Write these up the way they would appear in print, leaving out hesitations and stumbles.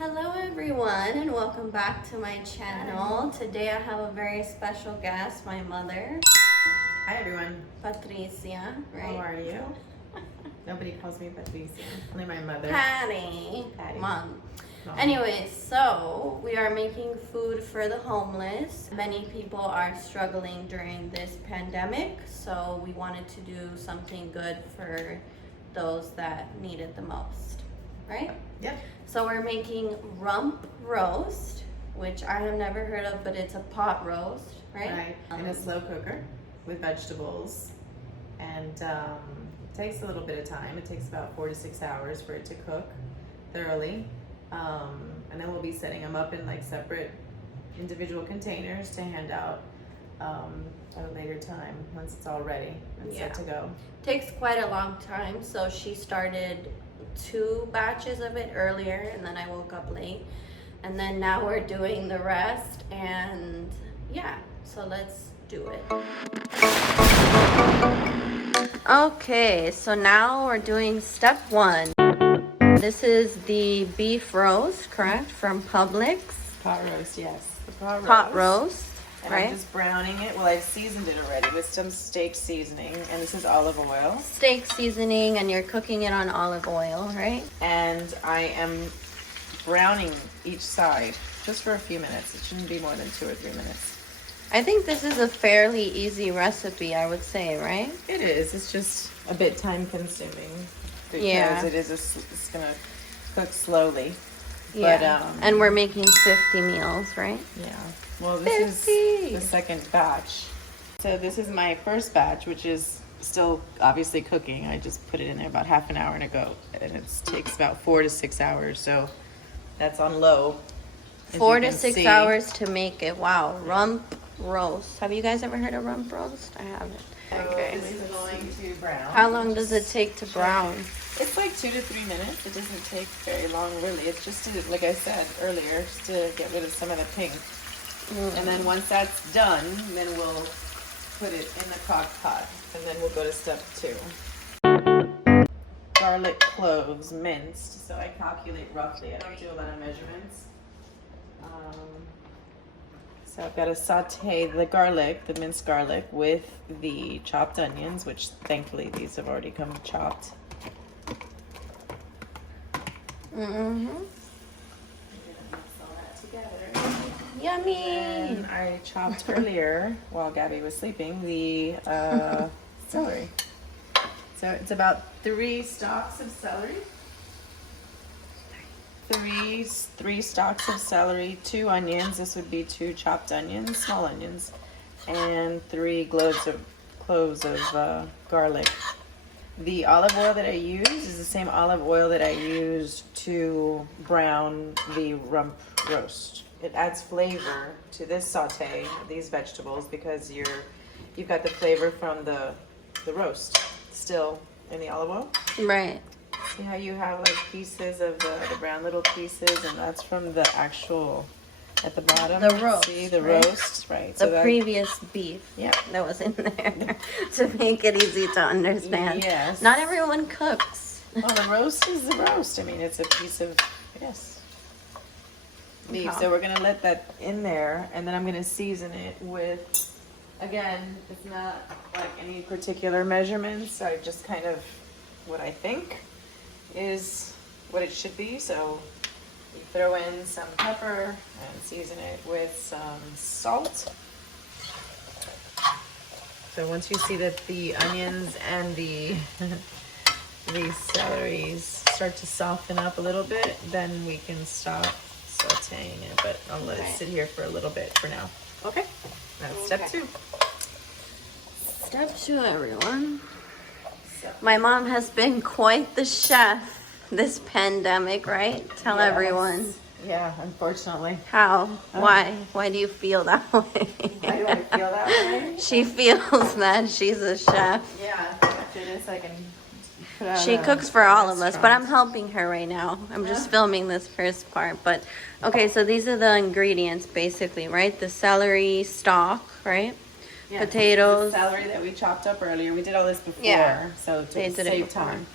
Hello everyone and welcome back to my channel. Today I have a very special guest, my mother. Hi everyone. Patricia, right? How are you? Nobody calls me Patricia. Only my mother. Patty. Mom. Mom. Anyways, so we are making food for the homeless. Many people are struggling during this pandemic, so we wanted to do something good for those that need it the most, right? Yep. So we're making rump roast, which I have never heard of, but it's a pot roast, right? Right. In a slow cooker with vegetables, and it takes a little bit of time. It takes about 4 to 6 hours for it to cook thoroughly, and then we'll be setting them up in like separate individual containers to hand out at a later time once it's all ready and set to go. Takes quite a long time, so she started 2 batches of it earlier, and then I woke up late, and then now we're doing the rest, and yeah, so let's do it. Okay, so now we're doing step 1. This is the beef roast, correct, from Publix. Pot roast, yes. The Pot roast, and right? I'm just browning it. Well, I've seasoned it already with some steak seasoning, and this is olive oil. Steak seasoning, and you're cooking it on olive oil, right? And I am browning each side just for a few minutes. It shouldn't be more than 2 or 3 minutes. I think this is a fairly easy recipe, I would say, right? It is. It's just a bit time consuming because it's gonna cook slowly. Yeah. But, and we're making 50 meals, right? Yeah. Well, this 50. is the second batch. So this is my first batch, which is still obviously cooking. I just put it in there about half an hour ago, and it takes about 4 to 6 hours. So that's on low. 4 to 6 hours to make it. Wow. Rump roast. Have you guys ever heard of rump roast? I haven't. Okay. This is going to brown. How long does it take to brown? It's like 2 to 3 minutes. It doesn't take very long, really. It's just to, like I said earlier, just to get rid of some of the pink. And then once that's done, then we'll put it in the crock pot, and then we'll go to step 2. Garlic cloves minced. So I calculate roughly. I don't do a lot of measurements. So I've got to saute the garlic, the minced garlic, with the chopped onions, which thankfully these have already come chopped. Mm-hmm. Yummy. And I chopped earlier while Gabby was sleeping the celery. So it's about 3 stalks of celery. 3 stalks of celery, 2 onions. This would be 2 chopped onions, small onions, and 3 cloves of garlic. The olive oil that I use is the same olive oil that I used to brown the rump roast. It adds flavor to this saute of these vegetables because you've got the flavor from the roast still in the olive oil. Right. See how you have like pieces of the brown little pieces, and that's from the actual at the bottom. The roast. See the right? roast, right? The previous beef. Yep. That was in there to make it easy to understand. Yes. Not everyone cooks. Well, the roast is the roast. I mean, it's a piece of beef. Okay. So we're gonna let that in there, and then I'm gonna season it with. Again, it's not like any particular measurements. I just kind of what I think is what it should be. So you throw in some pepper and season it with some salt. So once you see that the onions and the celeries start to soften up a little bit, then we can stop sauteing it. But I'll let it sit here for a little bit for now. Okay, that's step 2. Step 2, everyone. My mom has been quite the chef this pandemic, right? Tell everyone. Yeah, unfortunately. How? Why? Why do you feel that way? Why do I feel that way? She feels that she's a chef. Yeah, after this I can put out She cooks for all of us, but I'm helping her right now. I'm just filming this first part. But, okay, so these are the ingredients, basically, right? The celery stalk, right? Yeah, potatoes. the celery that we chopped up earlier. We did all this before, Yeah. so to They did it save before. time.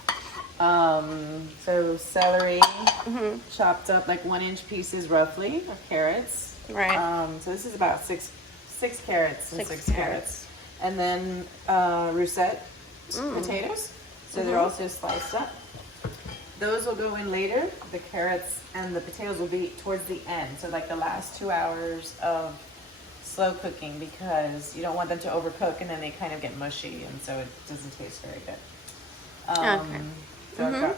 So celery Mm-hmm. chopped up like 1-inch pieces roughly of carrots. Right. So this is about six carrots and 6 carrots. carrots. And then russet potatoes. So they're also sliced up. Those will go in later. The carrots and the potatoes will be towards the end. So like the last 2 hours of slow cooking, because you don't want them to overcook and then they kind of get mushy and so it doesn't taste very good. Okay. So I've got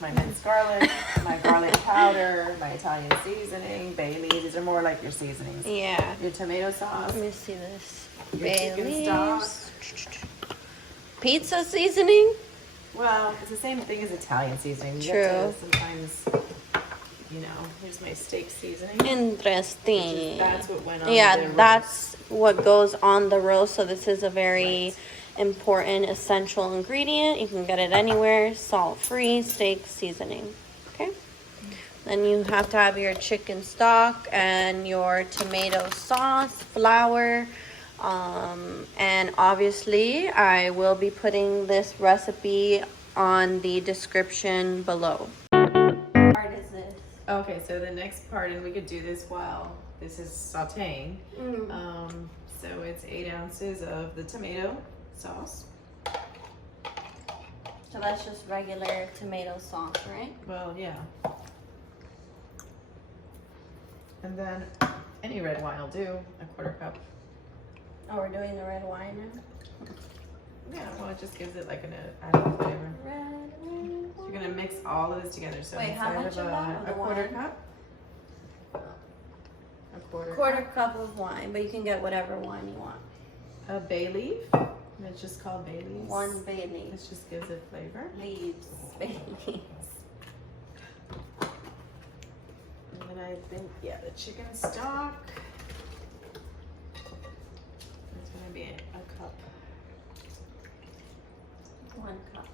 my minced garlic, my garlic powder, my Italian seasoning, bay leaves. These are more like your seasonings. Yeah. Your tomato sauce. Let me see this. Your Bay chicken stock. leaves. Pizza seasoning? Well, it's the same thing as Italian seasoning. You True. have to sometimes, you know, here's my steak seasoning. Interesting. That's what went on Yeah, the roast. that's what goes on the roast. So this is a very important, essential ingredient. You can get it anywhere. Salt-free steak seasoning. Okay. Then you have to have your chicken stock and your tomato sauce, flour. And obviously I will be putting this recipe on the description below. What part is this? Okay, so the next part, and we could do this while this is sauteing. So it's 8 ounces of the tomato sauce. So that's just regular tomato sauce, right? Well, yeah. And then any red wine will do, a 1/4 cup. Oh, we're doing the red wine now? Yeah, well, it just gives it like an added flavor. Red So you're gonna mix all of this together. So Wait, how inside much of of that? a The 1/4 wine? cup. A quarter. 1/4 cup of wine, but you can get whatever wine you want. A bay leaf. And it's just called bay leaves. 1 bay leaf. This just gives it flavor. Leaves. Bay leaves. And then I think, yeah, the chicken stock. It's gonna be a cup. 1 cup.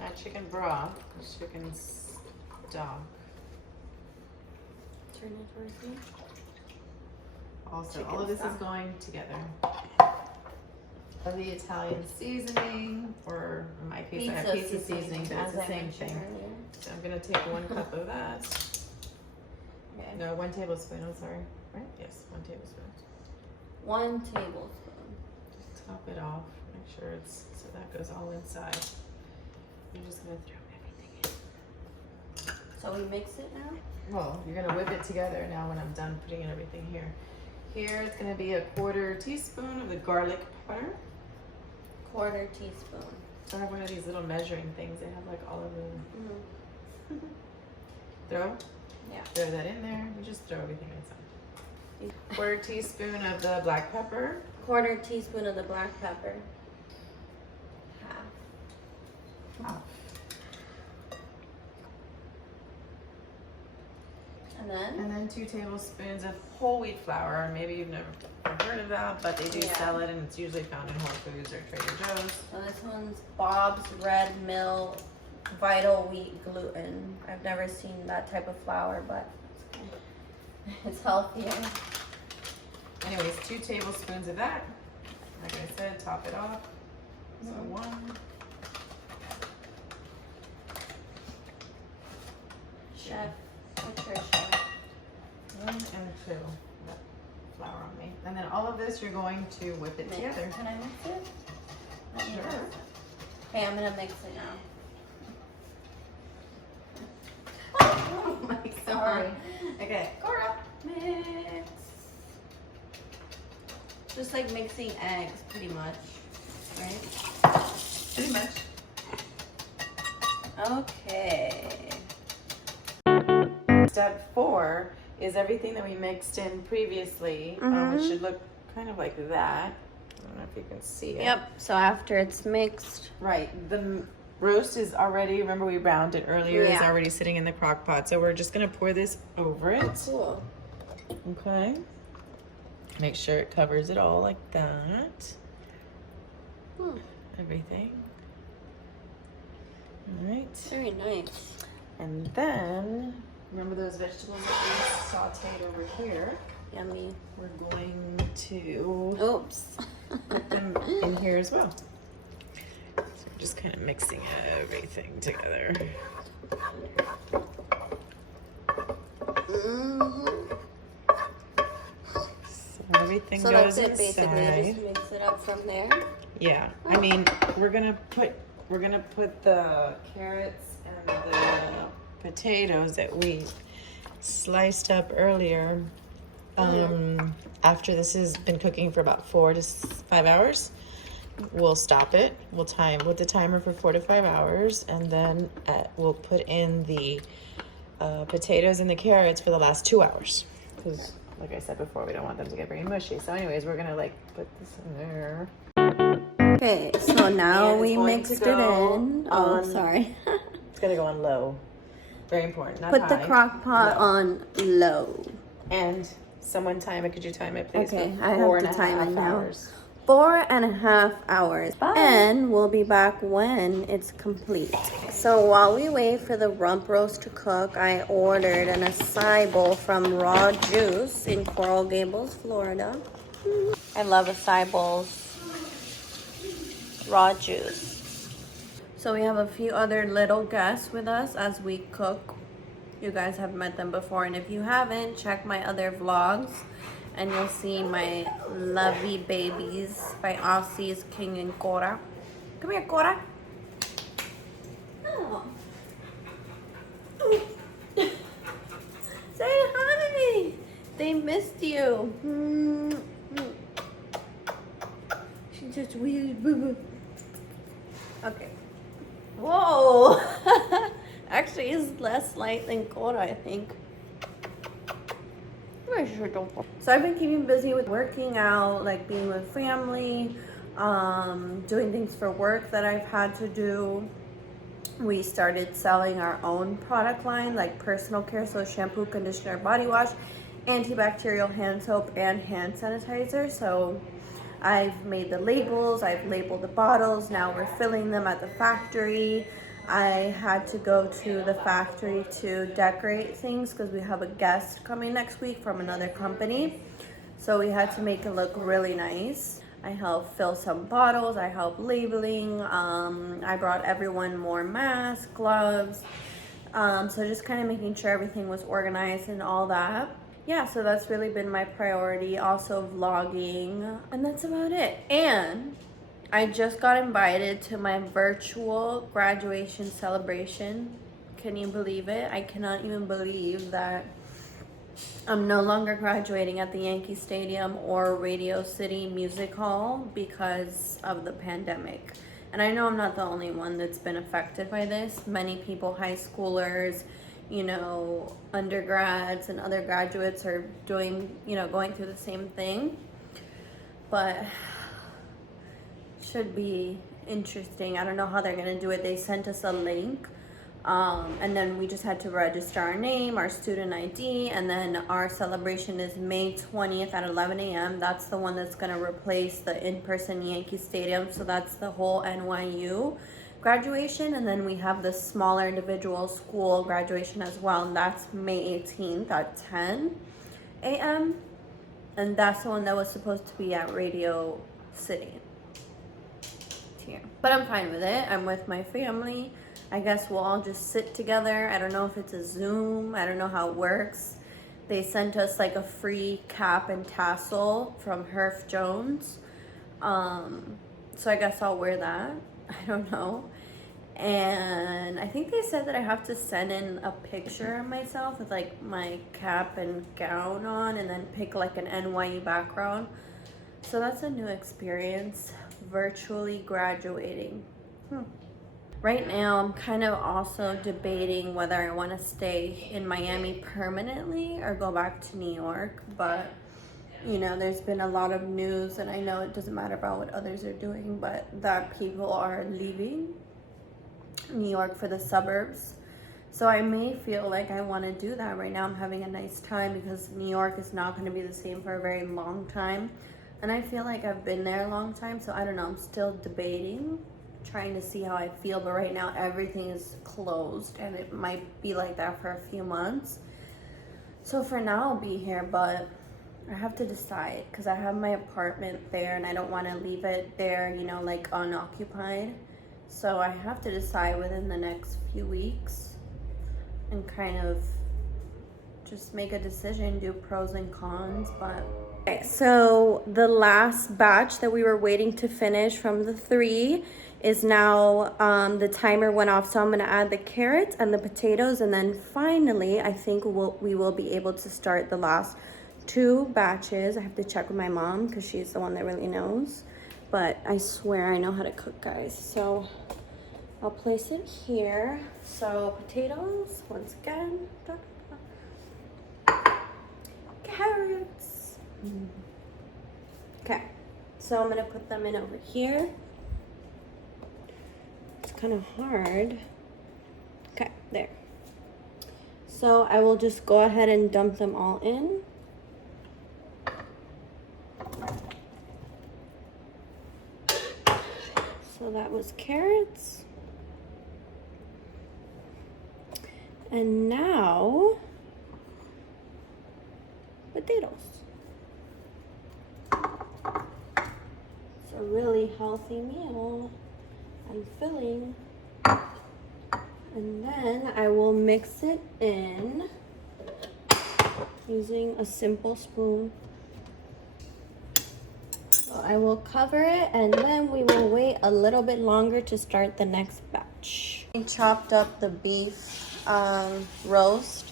Not chicken broth, chicken stock. Turn it towards me. Also, Chicken all of this stock. is going together. The Italian seasoning, or in my case, I have pizza seasoning, but it's as the I same mentioned thing. earlier. So I'm gonna take 1 cup of that. Okay. No, 1 tablespoon, I'm sorry. Right? Yes, 1 tablespoon. 1 tablespoon. Just top it off, make sure it's, so that goes all inside. You're just gonna throw everything in. So we mix it now? Well, you're gonna whip it together now when I'm done putting in everything here. Here it's gonna be a 1/4 teaspoon of the garlic powder. 1/4 teaspoon. So I have one of these little measuring things. They have like all of the throw. Yeah. Throw that in there. You just throw everything inside. 1/4 teaspoon of the black pepper. 1/4 teaspoon of the black pepper. Half. And And then 2 tablespoons of whole wheat flour. Maybe you've never heard of that, but they do sell it, and it's usually found in Whole Foods or Trader Joe's. So this one's Bob's Red Mill Vital Wheat Gluten. I've never seen that type of flour, but it's healthier. Anyways, 2 tablespoons of that. Like I said, top it off. So 1. Chef, what's your chef? 1 and 2. That flour on me. And then all of this, you're going to whip it together. Can I mix it? Sure. Okay, I'm gonna mix it now. Oh my god. Sorry. Okay. Cora, mix. Just like mixing eggs, pretty much, right? Pretty much. Okay. Step 4 is everything that we mixed in previously. It should look kind of like that. I don't know if you can see it. Yep, so after it's mixed. Right. The roast is already, remember we browned it earlier, it's Yeah. already sitting in the crock pot. So we're just going to pour this over it. Cool. Okay. Make sure it covers it all like that. Everything. All right. Very nice. And then, remember those vegetables that we sauteed over here? Yummy. We're going to Oops. put them in here as well. Just kind of mixing everything together. So everything goes that's it, basically. inside. Just mix it up from there. Yeah, I mean, we're gonna put the carrots and the potatoes that we sliced up earlier. After this has been cooking for about 4 to 5 hours, we'll stop it. We'll with the timer for 4 to 5 hours, and then we'll put in the potatoes and the carrots for the last 2 hours. Because, like I said before, we don't want them to get very mushy. So, anyways, we're gonna put this in there. Okay, so now And we mixed it in. Oh, sorry. It's gonna go on low. Very important. Not Put high. the crock pot on low. And someone time it. Could you time it, please? Okay, For I have 4 to and a time half it now. hours. 4.5 hours. Bye. And we'll be back when it's complete. So while we wait for the rump roast to cook, I ordered an acai bowl from Raw Juice in Coral Gables, Florida. I love acai bowls. Raw Juice. So we have a few other little guests with us as we cook. You guys have met them before, and if you haven't, check my other vlogs and you'll see my lovely babies by Aussies, King and Cora. Come here, Cora. Oh. Say hi. They missed you. She just weird boo boo. Okay. Whoa. Actually, it's less light than Cora, I think. So I've been keeping busy with working out, like being with family, doing things for work that I've had to do. We started selling our own product line, like personal care, so shampoo, conditioner, body wash, antibacterial hand soap, and hand sanitizer. So I've made the labels, I've labeled the bottles, now we're filling them at the factory. I had to go to the factory to decorate things because we have a guest coming next week from another company. So we had to make it look really nice. I helped fill some bottles, I helped labeling. I brought everyone more masks, gloves. So just kind of making sure everything was organized and all that. Yeah, so that's really been my priority. Also vlogging, and that's about it. And I just got invited to my virtual graduation celebration. Can you believe it? I cannot even believe that I'm no longer graduating at the Yankee Stadium or Radio City Music Hall because of the pandemic. And I know I'm not the only one that's been affected by this. Many people, high schoolers, you know, undergrads and other graduates are doing, you know, going through the same thing. But should be interesting. I don't know how they're gonna do it. They sent us a link, and then we just had to register our name, our student ID, and then our celebration is May 20th at 11 a.m. That's the one that's gonna replace the in-person Yankee Stadium. So that's the whole NYU graduation, and then we have the smaller individual school graduation as well, and that's May 18th at 10 a.m. and that's the one that was supposed to be at Radio City. Here. But I'm fine with it. I'm with my family. I guess we'll all just sit together. I don't know if it's a Zoom. I don't know how it works. They sent us like a free cap and tassel from Herf Jones. So I guess I'll wear that. I don't know. And I think they said that I have to send in a picture of myself with like my cap and gown on and then pick like an NYU background. So that's a new experience. Virtually graduating. Right now I'm kind of also debating whether I want to stay in Miami permanently or go back to New York, but you know, there's been a lot of news, and I know it doesn't matter about what others are doing, but that people are leaving New York for the suburbs. So I may feel like I want to do that. Right now I'm having a nice time because New York is not going to be the same for a very long time. And I feel like I've been there a long time, so I don't know. I'm still debating, trying to see how I feel. But right now, everything is closed, and it might be like that for a few months. So for now, I'll be here, but I have to decide because I have my apartment there, and I don't want to leave it there, you know, like unoccupied. So I have to decide within the next few weeks and kind of just make a decision, do pros and cons. But okay, so the last batch that we were waiting to finish from the 3 is now, the timer went off, so I'm gonna add the carrots and the potatoes, and then finally I think we will be able to start the last 2 batches. I have to check with my mom because she's the one that really knows, but I swear I know how to cook, guys. So I'll place it here. So potatoes, once again, carrots. Okay, so I'm gonna put them in over here. It's kind of hard. Okay, there. So I will just go ahead and dump them all in. So that was carrots. And now potatoes. It's a really healthy meal and filling. And then I will mix it in using a simple spoon. So I will cover it and then we will wait a little bit longer to start the next batch. I chopped up the beef roast,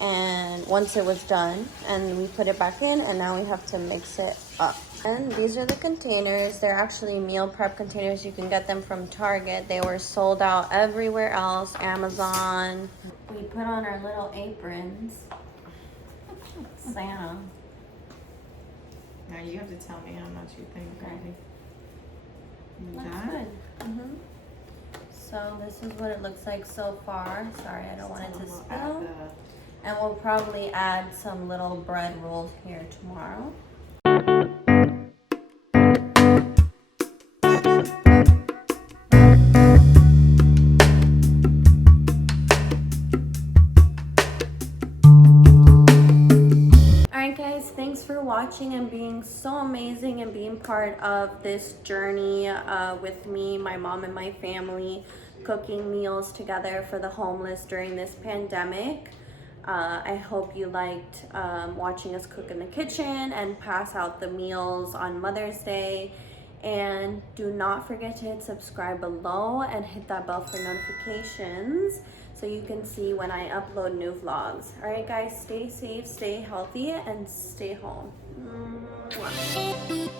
and once it was done, and we put it back in, and now we have to mix it up. And these are the containers. They're actually meal prep containers. You can get them from Target. They were sold out everywhere else, Amazon. We put on our little aprons. Santa. Now you have to tell me how much you think. Okay. Like Looks good. So this is what it looks like so far. Sorry, I don't want it to spill. And we'll probably add some little bread rolls here tomorrow. Alright guys, thanks for watching and being so amazing and being part of this journey with me, my mom, and my family, cooking meals together for the homeless during this pandemic. I hope you liked watching us cook in the kitchen and pass out the meals on Mother's Day. And do not forget to hit subscribe below and hit that bell for notifications so you can see when I upload new vlogs. All right, guys, stay safe, stay healthy, and stay home. Mwah.